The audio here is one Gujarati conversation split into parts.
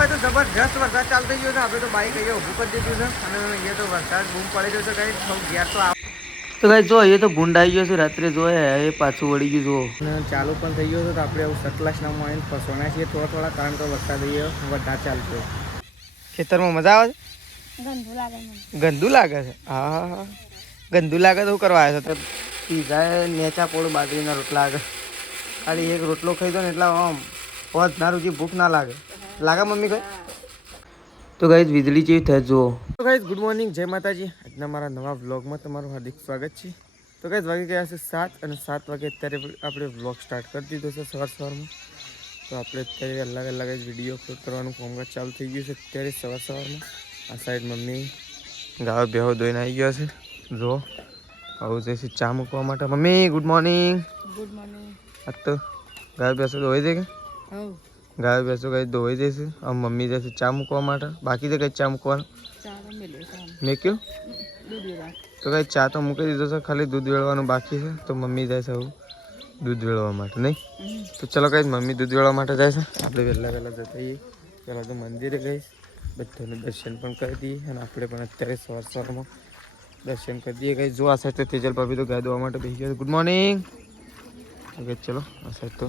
હોય તો જબરજસ્ત વરસાદ ચાલુ થઈ ગયો છે. આપણે તો બાઈક અહીંયા ઊભું કરી દીધું છે અને અહીંયા તો વરસાદ બૂમ પડી રહ્યો છે. કઈ સૌ ઘેર તો તો કઈ જો એ તો ભૂંડ આવી ગયો છે. રાત્રે જોયા એ પાછું વળી ગયું જુઓ અને ચાલુ પણ થઈ ગયો છે. તો આપણે આવું સતલાસ નામમાં આવીને ફસવાના છીએ થોડા કારણ કે વરસાદ અહીંયા વધારે ચાલતો. ખેતરમાં મજા આવે છે? ગંદુ લાગે છે. હા ગંદુ લાગે તો શું કરવા આવ્યા છે? તો પીઝા નેચા પોળું બાજરીના રોટલા આગળ ખાલી એક રોટલો ખાઈ દો ને એટલા આમ પહોંચ ના રૂચી ભૂખ ના લાગે મમ્મી કઈ તો ગાઈઝ વીજળી જેવી થાય જુઓ. તો ગાઈઝ ગુડ મોર્નિંગ, જય માતાજી. આજના મારા નવા વ્લોગમાં તમારું હાર્દિક સ્વાગત છે. તો ગાઈઝ વાગી ગયા છે 7 અને 7 વાગે અત્યારે આપણે વ્લોગ સ્ટાર્ટ કરી દીધો છે સવારમાં. તો આપણે અત્યારે અલગ જ વિડીયો શૂટ કરવાનું કામકાજ ચાલુ થઈ ગયું છે અત્યારે સવારમાં. આ સાઈડ મમ્મી ગાવ બેહો દોઈને આવી ગયા છે. જો આવું જઈશ ચા મૂકવા માટે. Mummy good morning. Good morning. આ તો ગાય બેસો ધોઈ દે કે ગાય બેસો કઈ ધોઈ દેશે. આમ મમ્મી જશે ચા મૂકવા માટે. બાકી તો કઈ ચા મૂકવાનું મેં કહ્યું તો કઈ ચા તો મૂકી દીધો છે, ખાલી દૂધ વેળવાનું બાકી છે. તો મમ્મી જાય છે આવું દૂધ વેળવા માટે નહીં. તો ચલો કઈ મમ્મી દૂધ વેળવા માટે જાય છે. આપણે વહેલા જતા રહીએ. પહેલાં તો મંદિરે ગઈશ, બધાનું દર્શન પણ કરી દઈએ અને આપણે પણ અત્યારે સવારમાં દર્શન કરી દઈએ. કઈ જો આ સાઈડ તો તેજલ ભાભી તો ગાય ધોવા માટે બેસી ગયા. Good morning. ઓકે ચલો આ સાઈડ તો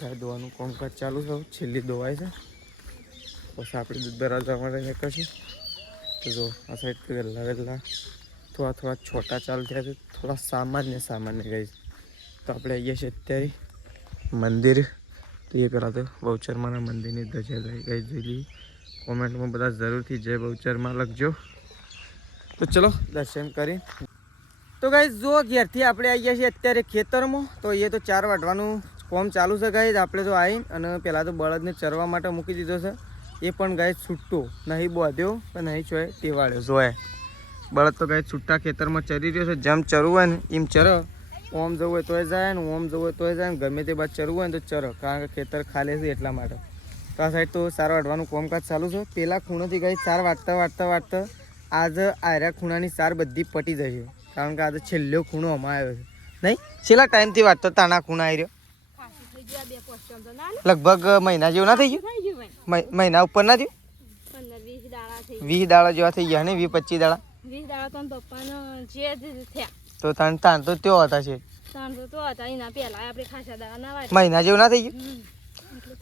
ગાય ધોવાનું કામકાજ ચાલુ છે. છેલ્લી ધોવાય છે પછી આપણે દૂધ ભરાવા જવા માટે નીકળશું. તો જો આ સાઈડ તો વહેલા થોડા છોટા ચાલુ થયા છે. થોડા સામાન્ય ગઈ. તો આપણે આવીએ છીએ અત્યારે મંદિર. તો એ પહેલાં તો બહુચરમાના મંદિરની ધજા ગઈ જોઈ લઈએ. કોમેન્ટમાં બધા જરૂરથી જય બહુચરમાં લખજો. તો ચલો દર્શન કરી. તો ગાઈઝ જો ઘેરથી આપણે આવી ગયા છીએ અત્યારે ખેતરમાં. તો એ તો 4 વાટવાનું કોમ ચાલુ છે ગાઈઝ. આપણે તો આવીને અને પહેલાં તો બળદને ચરવા માટે મૂકી દીધો છે. એ પણ ગાઈઝ છૂટો નહીં બાંધ્યો પણ નહીં ચોય ટેવાળ્યો જોયા. બળદ તો ગાઈઝ છૂટા ખેતરમાં ચરી રહ્યો છે. જેમ ચરવું હોય ને એમ ચર. ઓમ જવું હોય તોય જાય ને ઓમ જવું હોય તોય જાય ને ગમે તે બાદ ચરવું હોય ને તો ચર. કારણ કે ખેતર ખાલી છે એટલા માટે. તો આ સાઈડ તો 4 વાટવાનું કામકાજ ચાલુ છે. પેલા ખૂણોથી ગાઈઝ 4 વાટતા આજે આયરા ખૂણાની 4 બધી પટી જશે. કારણ કે આજે છેલ્લો ખૂણો અમારે આવ્યો છે નહીં. છેલ્લા ટાઈમથી વાટતો તાના ખૂણા આવી રહ્યો. લગભગ મહિના જેવું ના થઈ ગયું? મહિના ઉપર ના થયું? 20 દાડા જેવા થઈ ગયા ને 20-25 દાડા. તો તાન તો ત્યો હતા છે મહિના જેવું ના થઈ ગયું?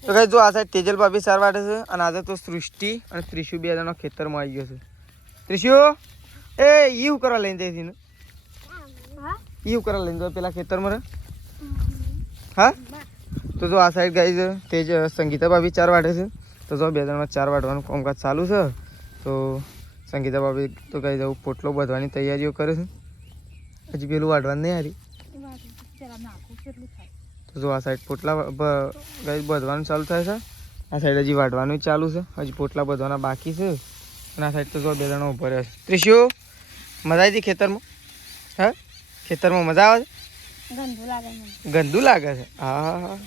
તો કઈ જો આ સાઈડ તેજલ ભાભી સાર વાટે છે અને આજે તો સૃષ્ટિ અને ત્રિશુ 2 જણા ખેતરમાં આવી ગયો છે. ત્રિશુ એ ઈવ કરવા લઈને જઈશ ને ઈવ કરવા લઈને જાય પેલા ખેતરમાં રે. હા તો જો આ સાઈડ ગાઈ છે તેજ સંગીતા ભાભી 4 વાટે છે. તો જો 2 જણામાં 4 વાટવાનું કામકાજ ચાલુ છે. તો સંગીતા ભાભી તો કઈ જવું પોટલો બાંધવાની તૈયારીઓ કરે છે. હજી પેલું વાટવાનું નહીં હારી. તો જો આ સાઈડ પોટલા ગાઈ બાંધવાનું ચાલુ થાય છે. આ સાઈડ હજી વાટવાનું ચાલુ છે. હજી પોટલા બાંધવાના બાકી છે. અને આ સાઈડ તો જો 2 જણા ઉભા રહ્યા છે. ત્રિશુ મજા આવી હતી ખેતરમાં? હા ખેતરમાં મજા આવે છે? ગંદુ લાગે છે. હા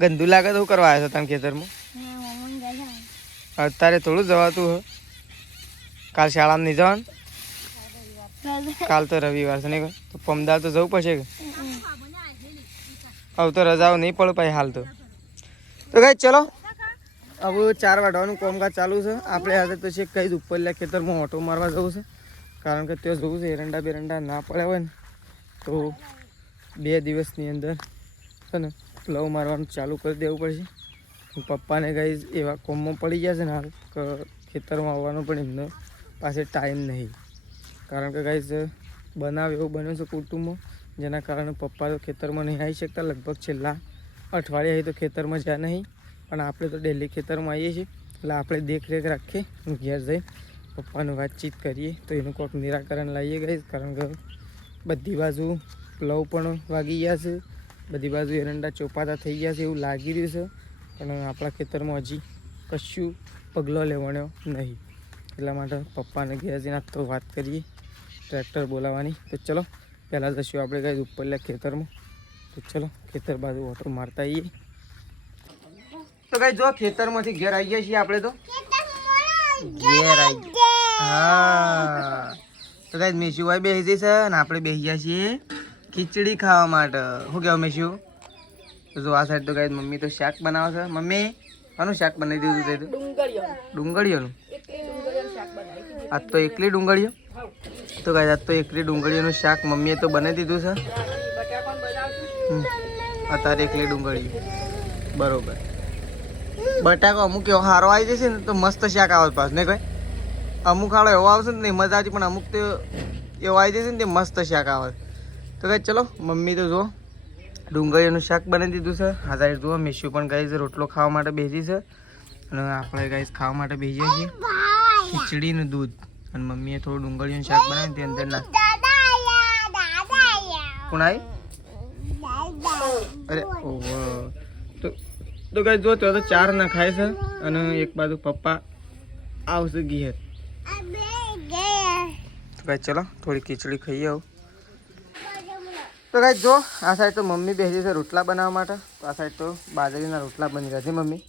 ગંદુ લાગે તો શું કરવા આવ્યા છો તમે ખેતરમાં? અત્યારે થોડું જવાતું હોય. કાલ શાળામાં નહીં જવાનું? કાલ તો રવિવાર છે નહીં? તો પમદાર તો જવું પડશે કે હવે તો રજાઓ નહીં પડે ભાઈ હાલ તો. તો કઈ ચલો હવે 4 વાટવાનું કામકાજ ચાલુ છે. આપણે આજે તો છે કઈ ઉપરલા ખેતરમાં ઓટો મારવા જવું છે. કારણ કે ત્યાં જવું છે એરંડા બેરંડા ના પડ્યા હોય ને તો 2 દિવસની અંદર છે ને પ્લવ મારવાનું ચાલુ કરી દેવું પડશે. પપ્પાને ગાઈઝ એવા કોમમાં પડી ગયા છે ને હાલ કે ખેતરમાં આવવાનો પણ એમનો પાસે ટાઈમ નહીં. કારણ કે ગાઈઝ બનાવ એવું બન્યું છે કુટુંબમાં જેના કારણે પપ્પા તો ખેતરમાં નહીં આવી શકતા. લગભગ છેલ્લા અઠવાડિયા તો ખેતરમાં જ્યાં નહીં. પણ આપણે તો ડેલી ખેતરમાં આવીએ છીએ એટલે આપણે દેખરેખ રાખીએ અને ઘેર જઈને પપ્પાનું વાતચીત કરીએ તો એનું કોઈક નિરાકરણ લાવીએ ગાઈઝ. કારણ કે બધી બાજુ પ્લવ પણ વાગી ગયા છે, બધી બાજુ એરંડા ચોપાતા થઈ ગયા છે એવું લાગી રહ્યું છે. પણ આપણા ખેતરમાં હજી કશું પગલો લેવાનો નહીં. એટલા માટે પપ્પાને ઘેર જઈને તો વાત કરીએ ટ્રેક્ટર બોલાવવાની. તો ચલો પહેલાં જશું આપણે ગાઈઝ ઉપરલા ખેતરમાં. તો ચલો ખેતર બાજુ ઓટો મારતા આવીએ. તો ગાઈઝ જો ખેતરમાંથી ઘેર આવી ગયા છીએ આપણે. તો ઘેર આવી હા તો ગાઈઝ મેશુભાઈ બેસી જશે અને આપણે બેસી ગયા છીએ ખીચડી ખાવા માટે. શું કહેવાય મેશુ? તો જો આ સાઈડ તો ગાઈઝ મમ્મી તો શાક બનાવે છે. મમ્મી આનું શાક બનાવી દીધું તે ડુંગળીઓનું આજ તો એકલી ડુંગળીઓ તો ગાઈસ આજ તો એકલી ડુંગળીઓનું શાક મમ્મીએ તો બનાવી દીધું છે અત્યારે એકલી ડુંગળી બરોબર બટાકો અમુક એવો સારો આવી જશે ને તો મસ્ત શાક આવે પાસ ને કઈ અમુક હાળો એવો આવશે ને નહીં મજા આવતી પણ અમુક તો એવો આવી જશે ને તે મસ્ત શાક આવે તો કઈ ચલો મમ્મી તો જો ડુંગળીનું શાક બનાવી દીધું છે આ સાઈડ જુઓ મિશુ પણ ગાઈસ રોટલો ખાવા માટે બેસી છે અને આપણે ગાઈસ ખાવા માટે બેસીએ છીએ ખીચડીનું દૂધ અને મમ્મીએ થોડું ડુંગળીનું શાક બનાવ્યું તે અંદર નાખ કોણ આવી અરે ઓહો તો ગાઈસ જો તો 4 ના ખાય છે અને એક બાજુ પપ્પા આવશે ઘેર તો ગાઈસ ચલો થોડી ખીચડી ખાઈએ આવું તો ગાઈસ જો આ સાઈડ તો મમ્મી બેસી છે રોટલા બનાવવા માટે તો આ સાઈડ તો બાજરીના રોટલા બની રહ્યા છે મમ્મી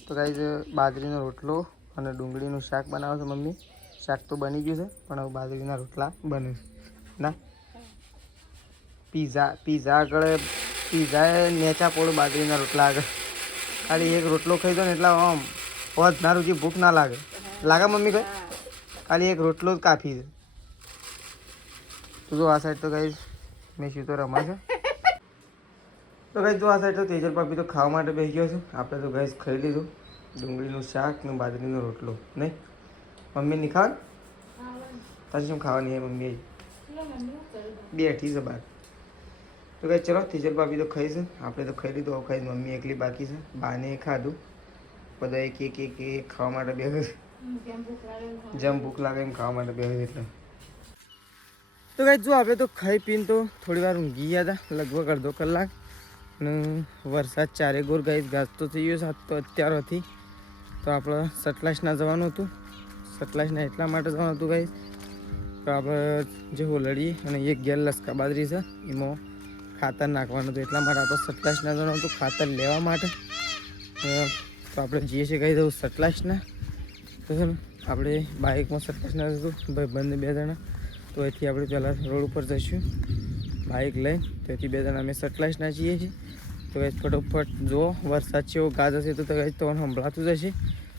તો ગાઈસ બાજરીનો રોટલો અને ડુંગળીનું શાક બનાવે છે મમ્મી શાક તો બની ગયું છે પણ હવે બાજરીના રોટલા બને છે ના પીઝા આગળ પીઝા નેચા પોળો બાજરીના રોટલા આગળ ખાલી એક રોટલો ખાઈ દો ને એટલે આમ વધારું જે ભૂખ ના લાગે મમ્મી કઈ ખાલી એક રોટલો જ કાફી છે તો જો આ સાઈડ તો ગાઈસ મેં શું તો રમા છે તો ગાઈસ જો આ સાઈડ તો તેજલ પાપી તો ખાવા માટે બેસી ગયો છે આપણે તો ગાઈસ ખાઈ લીધું ડુંગળીનું શાક ને બાજરીનો રોટલો નહીં મમ્મી નહીં ખાવાનું તારી શું ખાવાની હે મમ્મી બેઠી છે બહાર તો ગાઈસ ચલો તેજલ પાપી તો ખાઈ છે આપણે તો ખાઈ લીધું હવે ખાઈ મમ્મી એકલી બાકી છે બાને ખાધું બધા એક ખાવા માટે બેસે જેમ ભૂખ લાગે એમ ખાવા માટે બેસે એટલે તો ગાઈસ જો આપણે તો ખાઈ પીને તો થોડી વાર ઊંઘી ગયા હતા લગભગ અડધો કલાક અને વરસાદ ચારે ગોર ગાઈસ ગાજતો થઈ ગયો છે તો અત્યારથી તો આપણે સતલાસના જવાનું હતું સતલાસના એટલા માટે જવાનું હતું ગાઈસ તો આપણે જે હોલડી અને એક ગેલ લસકા બાજરી છે એમાં ખાતર નાખવાનું હતું એટલા માટે આપણે સતલાસના જવાનું હતું ખાતર લેવા માટે તો આપણે જઈએ છીએ ગાઈસ એવું સતલાસના તો છે ને આપણે બાઇકમાં સતલાસના જશું ભાઈ બંને 2 જણા તો અહીંથી આપણે પહેલાં રોડ ઉપર જઈશું બાઇક લઈ તો અહીંથી 2 જણા અમે સતલાસના જઈએ છીએ તો ગાઈસ ફટોફટ જો વરસાદ છે એવો ગાજ હશે તો ગાઈસ તમને સંભળાતું જ હશે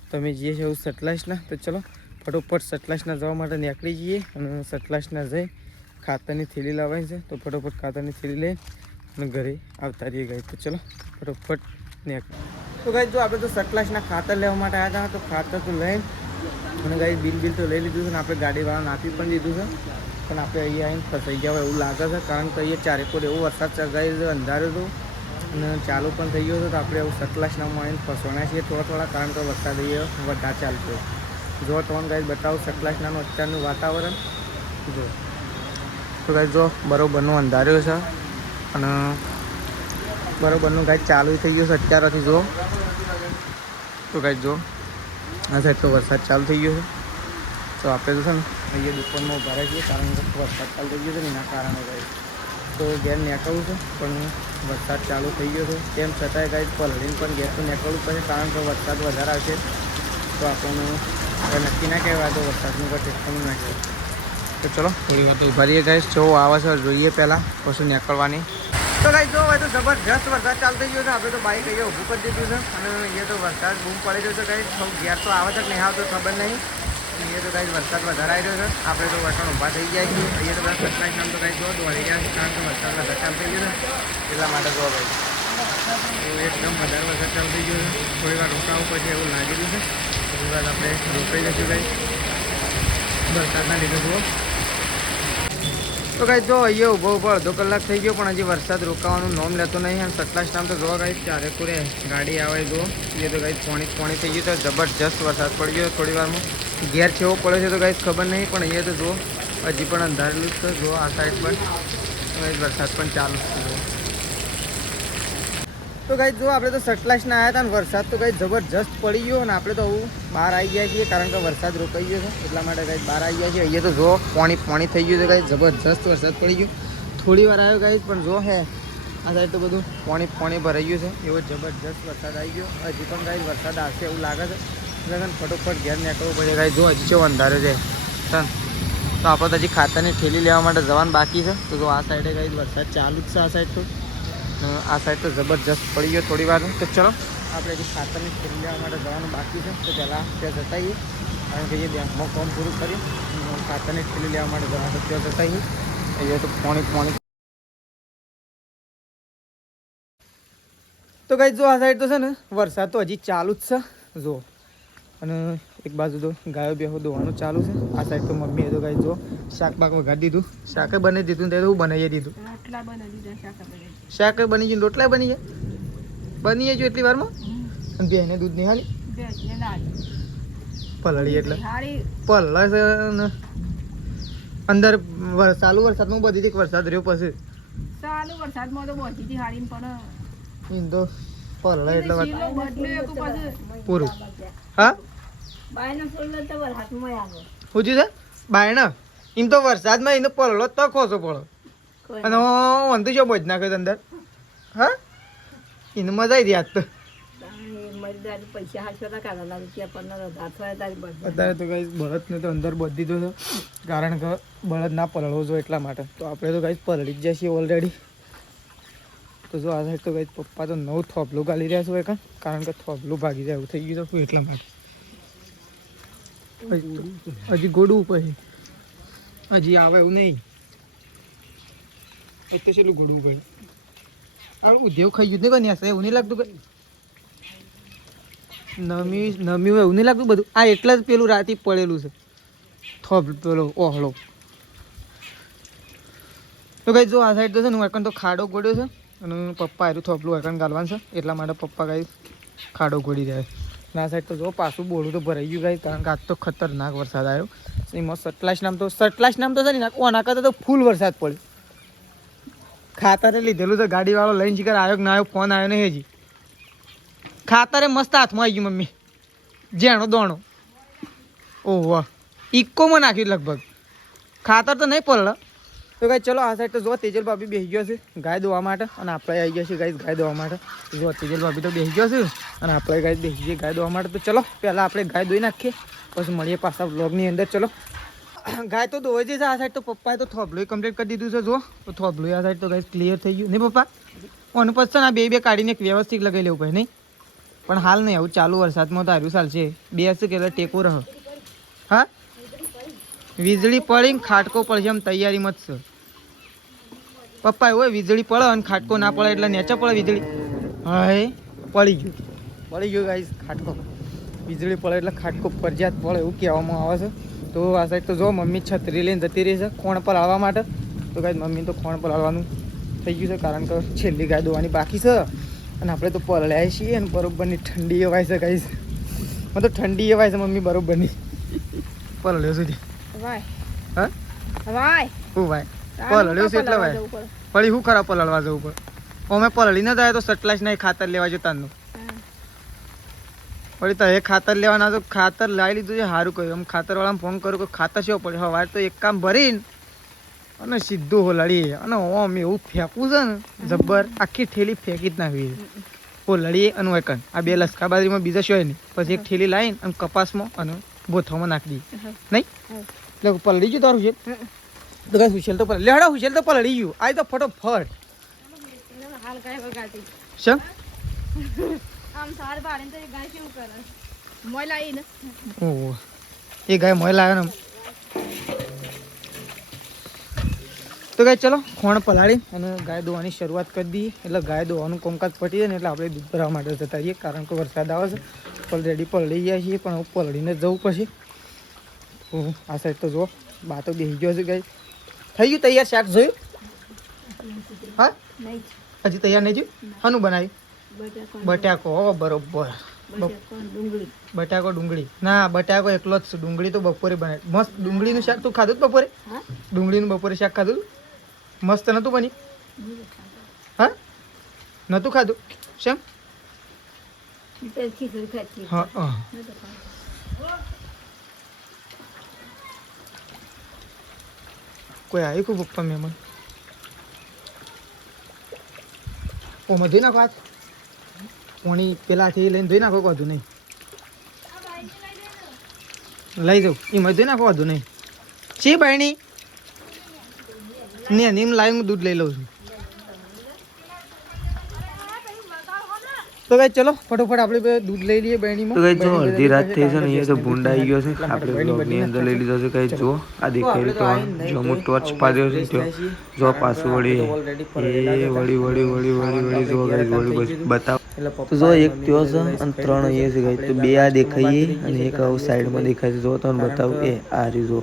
તો અમે જઈએ છીએ એવું સતલાસના તો ચલો ફટોફટ સતલાસના જવા માટે નીકળી જઈએ અને સતલાસના જઈ ખાતરની થેલી લાવવાની છે તો ફટોફટ ખાતરની થેલી લઈ અને ઘરે આવતા રહીએ ગાઈસ તો ચલો ફટોફટ નીકળી તો ગાઈસ જો આપણે તો સતલાસના ખાતર લેવા માટે આવ્યા હતા તો ખાતર તો લઈને અને ગાઈસ બિલ તો લઈ લીધું છે ને આપણે ગાડીવાળાને આપી પણ દીધું છે પણ આપણે અહીંયા આવીને ફસાઈ ગયા હોય એવું લાગે છે કારણ કે અહીંયા ચારેકોર એવો વરસાદ ચગાવી અંધાર્યો હતો અને ચાલુ પણ થઈ ગયો હતો તો આપણે એવું સતલાસનામાં આવીને ફસવાના છીએ થોડા કારણ કે વરસાદ અહીંયા વધારે ચાલતો જો તમને ગાઈસ બતાવું સતલાસનાનું અત્યારનું વાતાવરણ જો તો ગાઈસ જો બરોબરનું અંધાર્યો છે અને બરોબરનું ગાઈસ ચાલુ થઈ ગયું છે અત્યારથી જો તો ગાઈસ જો આ સાઈડ તો વરસાદ ચાલુ થઈ ગયો છે તો આપણે તો છે ને અહીંયા દુકાનમાં ઉભા રહીએ કારણ કે વરસાદ ચાલુ થઈ ગયો છે ને એના કારણે ગાઈસ તો ઘેર નીકળવું છે પણ વરસાદ ચાલુ થઈ ગયો છે તેમ છતાંય ગાઈસ પલળીને પણ ઘેર તો નીકળવું પડે કારણ કે વરસાદ વધારે આવશે તો આપણને નક્કી ના કહેવાય તો વરસાદનું કંઈ ઠેકાણું ના કહેવાય તો ચલો થોડી વાર તો ઉભા રહીએ ગાઈસ જો આવે છે જોઈએ પહેલાં પછી નીકળવાની તો ગાઈસ જો હોય તો જબરજસ્ત વરસાદ ચાલુ થઈ ગયો છે આપણે તો બાઇક અહીંયા ઊભું કરી દીધું છે અને અહીંયા તો વરસાદ બૂમ પડી રહ્યો છે ગાઈસ ઘેર તો આવે છે કે નહીં આવતો ખબર નહીં અહીંયા તો ગાઈસ વરસાદ વધારે આવી રહ્યો છે આપણે તો વરસાદ ઊભા થઈ ગયા છીએ અહીંયા તો બધા સત્તાવીસ નામ તો ગાઈસ જો દોડી ગયા છે કારણ કે વરસાદ વધારે ચાલુ થઈ ગયો છે એટલા માટે જો ભાઈ એકદમ વધારે વરસાદ ચાલુ થઈ ગયો છે થોડી વાર રોકાવું પછી એવું લાગેલું છે થોડી વાર આપણે રોકાઈ જઈશું ગાઈસ વરસાદના લીધે જુઓ તો ગાઈસ જો અહીંયા ઊભો અડધો કલાક થઈ ગયો પણ હજી વરસાદ રોકાવાનું નોમ લેતો નહીં અને સતલાસ નામ તો જોવા ગાઈસ ચારે પૂરે ગાડી આવે જો એ તો ગાઈસ પાણી થઈ ગયું તો જબરજસ્ત વરસાદ પડી ગયો થોડી વારમાં ઘેર છેવો પડે છે તો ગાઈસ ખબર નહીં પણ અહીંયા તો જો હજી પણ અંધારેલું જ છે જો આ સાઈડ પર ગાઈસ વરસાદ પણ ચાલુ છે તો ગાઈસ જો આપણે તો સતલાસના આવ્યા હતા ને વરસાદ તો ગાઈસ જબરજસ્ત પડી ગયો અને આપણે તો હવે બહાર આવી ગયા છીએ કારણ કે વરસાદ રોકાઈ ગયો છે એટલા માટે ગાઈસ બહાર આવી ગયા છીએ અહીંયા તો જો પાણી થઈ ગયું છે ગાઈસ જબરજસ્ત વરસાદ પડી ગયો થોડી વાર આવ્યો ગાઈસ પણ જો હે આ સાઈડ તો બધું પાણી ભરાઈ ગયું છે એવો જબરજસ્ત વરસાદ આવી ગયો હજી પણ ગાઈસ વરસાદ આવશે એવું લાગે છે એટલે ફટોફટ ઘેર નીકળવું પડે ગાઈસ જો હજી કેવો અંધારો છે તો આપણે તો હજી ખાતરની થેલી લેવા માટે જવાનું બાકી છે તો જો આ સાઈડે ગાઈસ વરસાદ ચાલુ જ છે આ સાઈડ તો જબરજસ્ત પડી ગયો થોડી વાર તો ચલો આપણે હજી ખાતરની થેલી લેવા માટે જવાનું બાકી છે તો પહેલાં ત્યાં જતા આવીએ કારણ કે એ બેંકમાં ફોર્મ પૂરું કર્યું ખાતરની થેલી લેવા માટે જવાનું ત્યાં જતા આવીએ અહીંયા તો પાણી તો કઈ જો આ સાઈડ તો છે ને વરસાદ તો હજી ચાલુ જ છે જો અને એક બાજુ તો ગાયો બેહો દોવાનું ચાલુ છે આ સાઈડ તો મમ્મીએ તો કઈ જો શાક બાક વઘારી દીધું શાકે બની દીધું તે તો હું બનાવી દીધું શાક બની ગયું રોટલા બની ગયા બની ગયું એટલી વારમાં અને બેને દૂધ નહીં હાલી પલળી એટલે પલળે છે ને અંદર ચાલુ વરસાદમાં બધી હતી વરસાદ રહ્યો પછી ચાલુ વરસાદમાં તો બધી હતી હારીને પણ એમ તો પલળે એટલે પૂરું હા શું છે બાયણા એમ તો વરસાદમાં એને પલળો તો ખોસો પડો અને વાંધો છો બોજ નાખે અંદર હા એને મજા આવી આજ તો અત્યારે તો કઈ બળદને તો અંદર બધી દીધો છે કારણ કે બળદ ના પલળવો જોઈએ એટલા માટે તો આપણે તો કઈ પલળી જ જાય છીએ ઓલરેડી તો જો આ સાઈડ તો કઈ પપ્પા તો નવું થોપલું ગાલી રહ્યા છે કારણ કે થોપલું ભાગી જાય એવું થઈ ગયું તો એટલા માટે હજી ગોડવું પછી હજી આવે એવું નહીં એટલે છેલ્લું ગોડવું ગયું આ ઉદ્યોગ ખાઈ ગયું નહીં બન્યા એવું નહીં લાગતું કે નમ્યું એવું નહીં લાગતું બધું આ એટલા જ પેલું રાતે પડેલું છે થોપ પેલો ઓહળો તો કઈ જો આ સાઈડ તો છે ને એકણ તો ખાડો ગોડ્યો છે અને પપ્પા એનું થોપલું એકણ ગાલવાનું છે એટલા માટે પપ્પા કાંઈ ખાડો ગોડી રહ્યા છે આ સાઈડ તો જો પાછું બોલું તો ભરાઈ ગયું કાંઈ કારણ કે આજ તો ખતરનાક વરસાદ આવ્યો એમાં સટલાશ નામ તો છે ને ઓના કરતા તો ફૂલ વરસાદ પડ્યો ખાતરે લીધેલું તો ગાડીવાળો લઈને શીખર આવ્યો ના આવ્યો ફોન આવ્યો નહીં હજી ખાતરે મસ્ત હાથમાં આવી ગયું મમ્મી જેણો દોણો ઓહો ઇકોમાં નાખ્યું લગભગ ખાતર તો નહીં પડે તો કાંઈ ચલો આ સાઈડ તો જો તેજલ ભાભી બેસી ગયો છે ગાય દોવા માટે અને આપણે આવી ગયા છીએ ગાય દોવા માટે જો તેજલ ભાભી તો બેસી ગયો છે અને આપણે ગાય બેસી જઈએ ગાય દોવા માટે તો ચલો પહેલાં આપણે ગાય દોઈ નાખીએ પછી મળીએ પાછા વ્લોગની અંદર ચલો ગાય તો દોવાઈ જશે આ સાઈડ તો પપ્પાએ તો થોભલું કમ્પ્લીટ કરી દીધું છે જો તો થોભલું આ સાઈડ તો ગાય ક્લિયર થઈ ગયું નહીં પપ્પા ઓનું પછી આ બે કાઢીને એક વ્યવસ્થિત લગાવી લેવું પડે નહીં પણ હાલ નહીં આવું ચાલુ વરસાદમાં તો હારું ચાલશે બે હશે કે ટેકો રહો હા વીજળી પડીને ખાટકો પડશે એમ તૈયારીમાં જ છે પપ્પા એવું હોય વીજળી પડે અને ખાટકો ના પડે એટલે નેચા પડે વીજળી હા પડી ગયું ગાઈસ ખાટકો વીજળી પડે એટલે ખાટકો ફરજિયાત પડે એવું કહેવામાં આવે છે તો આ સાઈડ તો જો મમ્મી છત્રી લઈને જતી રહી છે ખોણ પર આવવા માટે તો ગાઈસ મમ્મી તો ખોણ પર આવવાનું થઈ ગયું છે કારણ કે છેલ્લી ગાય દોવાની બાકી છે અને આપણે તો પલળ્યા છીએ અને બરોબરની ઠંડી એવાય છે ગાઈસ તો ઠંડી એવાય છે મમ્મી બરોબરની પલળ્યો સુધી હા હું ભાઈ પલળ્યું છે એટલે ભાઈ ફળી શું ખરાબ પલળવા જવું પડે અમે પલળી ન જાય તો સટલાશ નહીં ખાતર લેવા જતાનું વળી તો એ ખાતર લેવાના તો ખાતર લાવી લીધું છે સારું કર્યું આમ ખાતરવાળાને ફોન કરું કે ખાતર શું પડે સવારે તો એક કામ ભરીને અને સીધું હોલાડીએ અને ઓમ એવું ફેંકવું છે ને જબ્બર આખી ઠેલી ફેંકી જ નાખવી હોલાડીએ અને વેકન આ બે લસકા બાજરીમાં બીજા શું નહીં પછી એક ઠેલી લાવીને અને કપાસમાં અને બોથામાં નાખી દઈએ નહીં એટલે પલળી ગયું તારું છે તો કઈ હુશેલ તો પલળી લેડા હુશેલ તો પલળી ગયું આ તો ફટોફટ શું ઓહ એ ગાય મોય લાવ્યો ને તો ગાય ચલો ખોણ પલાળી અને ગાય દોવાની શરૂઆત કરી દઈએ એટલે ગાય દોવાનું કામકાજ પટી જાય ને એટલે આપણે દૂધ ભરવા માટે જતા રહીએ કારણ કે વરસાદ આવે છે ઓલરેડી પલળી ગયા છીએ પણ હું પલળીને જવું પછી તો આ સાઈડ તો જો બા તો બેસી ગયો છે ગાય થઈ ગયું તૈયાર શાક જોયું હા હજી તૈયાર નહીં થયું શાનું બનાવ્યું બટાકો બરોબર બટાકો ડુંગળી ના બટાકો એકલો જ છે ડુંગળી તો બપોરે બનાવી મસ્ત ડુંગળીનું શાક તું ખાધું બપોરે ડુંગળીનું બપોરે શાક ખાધું મસ્ત નહોતું બની હા નહોતું ખાધું શેમ હા કોઈ આવ્યું કોઈ પપ્પા મહેમાન ઓમાં ધોઈ નાખો હાથ પાણી પેલાથી લઈને ધોઈ નાખો વધુ નહીં લઈ જાઉં એમાં ધોઈ નાખો વધુ નહીં છે બાયણી ને નીમ લાવીને દૂધ લઈ લઉં છું તો ગાઈસ ચલો ફટોફટ આપણે બે દૂધ લઈ લઈએ બહેણીમાં. તો ગાઈસ જો અડધી રાત થઈ છે ને અહીંયા તો ભૂંડ આવી ગયો છે. આપણે બ્લોગની અંદર લઈ લીધો છે. ગાઈસ જો આ દેખાય તો જો હું ટોર્ચ પાડ્યો છે તો જો પાછું વળી એ વળી જો ગાઈસ વળી બસ બતાવ. તો જો એક ત્યો છે અને 3 અહીંયા છે ગાઈસ. તો બે આ દેખાઈએ અને એક આવું સાઈડમાં દેખાય છે. જો તમને બતાવું એ આ રહ્યું જો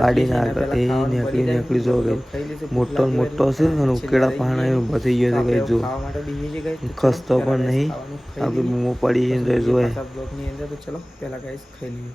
આડીને આગળ એ નીકળી જો ગાઈસ. મોટો ને મોટો છે અને ઉકેડા પાણા એ ઊભો થઈ ગયો છે ગાઈસ. જો ખસતો પણ નહીં. આપણે બૂમો પડી છે જોઈ. બ્લોગની અંદર તો ચલો પહેલા ગાઈસ ખાઈ લઈએ.